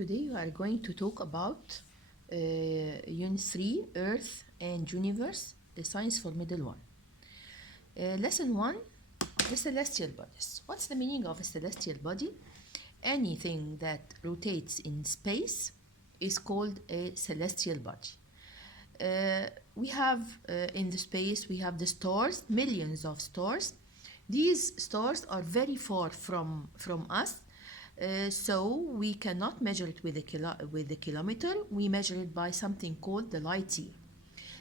Today we are going to talk about Unit 3, Earth and Universe, the science for middle one. Lesson 1, the celestial bodies. What's the meaning of a celestial body? Anything that rotates in space is called a celestial body. We have in the space, we have the stars, millions of stars. These stars are very far from us. So we cannot measure it with a kilometer. We measure it by something called the light year.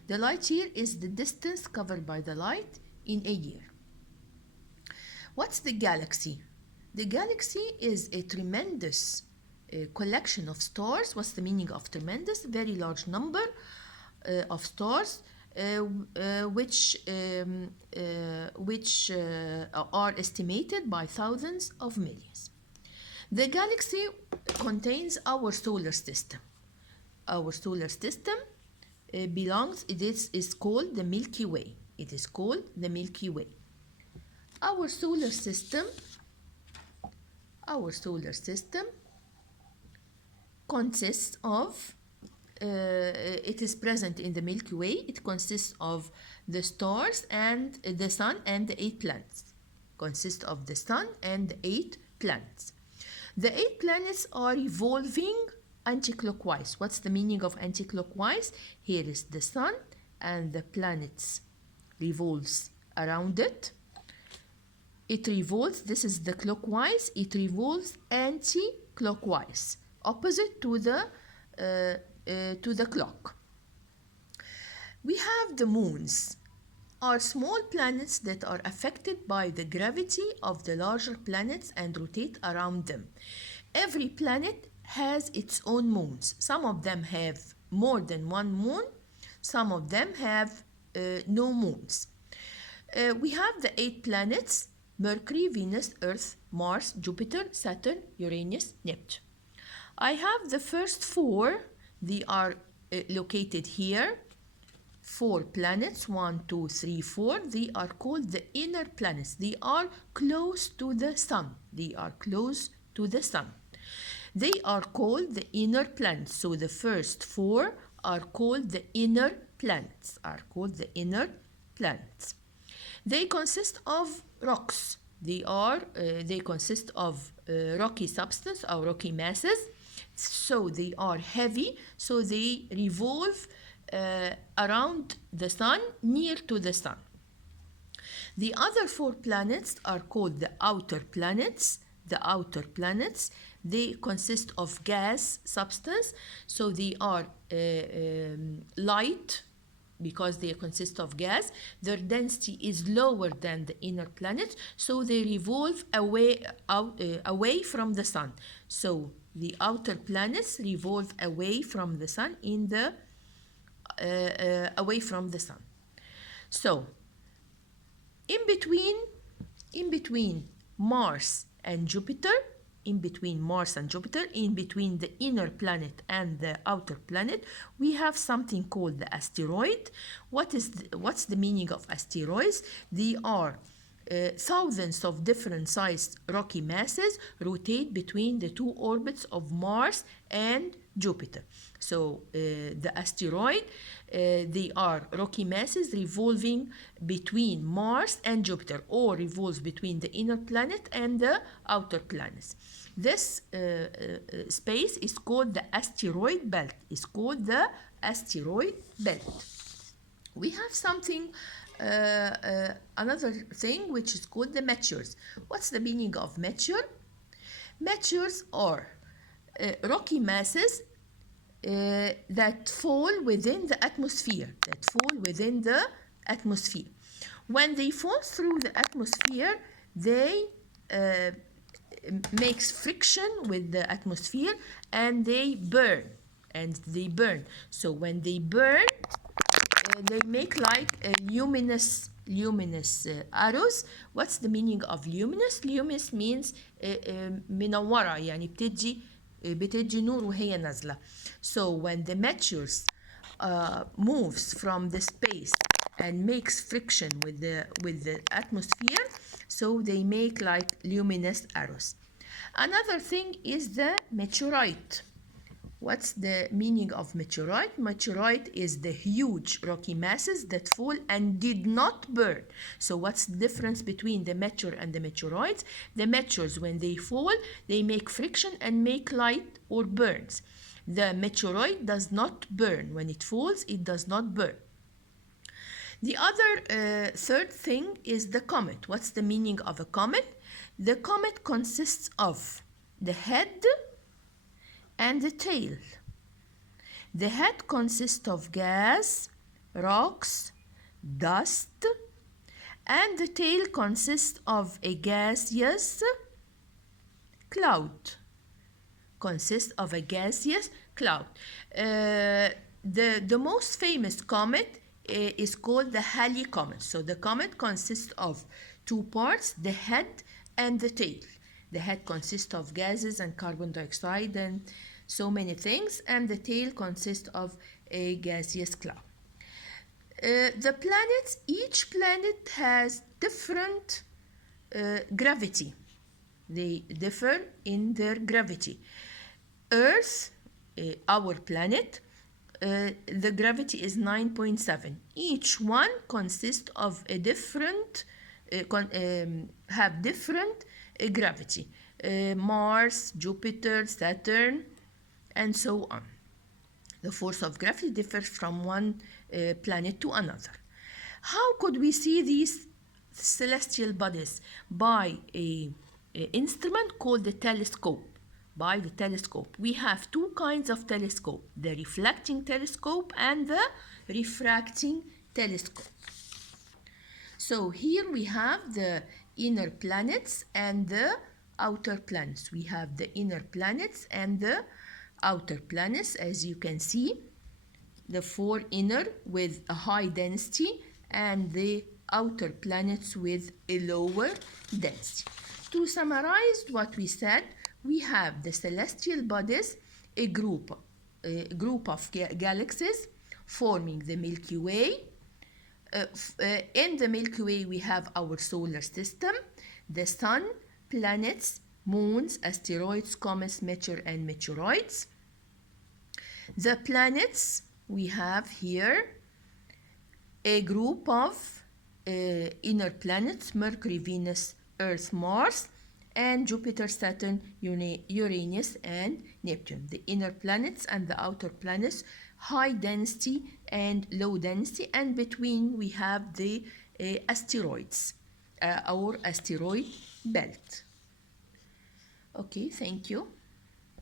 The light year is the distance covered by the light in a year. What's the galaxy? The galaxy is a tremendous collection of stars. What's the meaning of tremendous? Very large number of stars which are estimated by thousands of millions. The galaxy contains our solar system. Our solar system is called the Milky Way. It is called the Milky Way. Our solar system consists of, it is present in the Milky Way. It consists of the stars and the sun and the 8 planets. Consists of the sun and the 8 planets. The 8 planets are revolving anti-clockwise. What's the meaning of anti-clockwise? Here is the sun and the planets revolves around it. It revolves, this is the clockwise, it revolves anti-clockwise, opposite to the clock. We have the moons, are small planets that are affected by the gravity of the larger planets and rotate around them. Every planet has its own moons. Some of them have more than one moon. Some of them have no moons. We have the 8 planets: Mercury, Venus, Earth, Mars, Jupiter, Saturn, Uranus, Neptune. I have the first 4. They are located here. 4 planets, 1, 2, 3, 4. They are called the inner planets. They are close to the sun. They are close to the sun. They are called the inner planets. So the first 4 are called the inner planets. They consist of rocks. They consist of rocky substance or rocky masses. So they are heavy. So they revolve around the sun, near to the sun. The other 4 planets are called the outer planets. They consist of gas substance, so they are light because they consist of gas. Their density is lower than the inner planets, so they revolve away from the sun. So the outer planets revolve away from the sun away from the sun. So in between Mars and Jupiter, in between the inner planet and the outer planet, we have something called the asteroid. What's the meaning of asteroids? They are thousands of different sized rocky masses rotate between the 2 orbits of Mars and Jupiter. So the asteroid, they are rocky masses revolving between Mars and Jupiter, or revolves between the inner planet and the outer planets. This space is called the asteroid belt. We have something, another thing, which is called the meteors. What's the meaning of meteor? Meteors are rocky masses that fall within the atmosphere. When they fall through the atmosphere, they makes friction with the atmosphere and they burn. So when they burn, they make like luminous arrows. What's the meaning of luminous? Luminous means منورة، يعني بتدي نور وهي نازلة. So when the meteors moves from the space and makes friction with the atmosphere, so they make like luminous arrows. Another thing is the meteorite. What's the meaning of meteoroid? Meteoroid is the huge rocky masses that fall and did not burn. So what's the difference between the meteor and the meteoroids? The meteors, when they fall, they make friction and make light or burns. The meteoroid does not burn. When it falls, it does not burn. The other third thing is the comet. What's the meaning of a comet? The comet consists of the head and the tail. The head consists of gas, rocks, dust, and the tail consists of a gaseous cloud. Consists of a gaseous cloud. The most famous comet is called the Halley comet. So the comet consists of two parts, the head and the tail. The head consists of gases and carbon dioxide and so many things, and the tail consists of a gaseous cloud. The planets, each planet has different gravity. They differ in their gravity. Earth, our planet, the gravity is 9.7. Each one consists of a different, have different gravity. Mars, Jupiter, Saturn, and so on. The force of gravity differs from one planet to another. How could we see these celestial bodies? By an instrument called the telescope. By the telescope. We have two kinds of telescope, the reflecting telescope and the refracting telescope. So here we have the inner planets and the outer planets. We have the inner planets and the outer planets, as you can see, the four inner with a high density and the outer planets with a lower density. To summarize what we said, we have the celestial bodies, a group of galaxies forming the Milky Way. In the Milky Way, we have our solar system, the sun, planets, moons, asteroids, comets, meteor, and meteoroids. The planets, we have here a group of inner planets, Mercury, Venus, Earth, Mars, and Jupiter, Saturn, Uranus, and Neptune. The inner planets and the outer planets, high density and low density, and between we have the asteroids, our asteroid belt. Okay, thank you.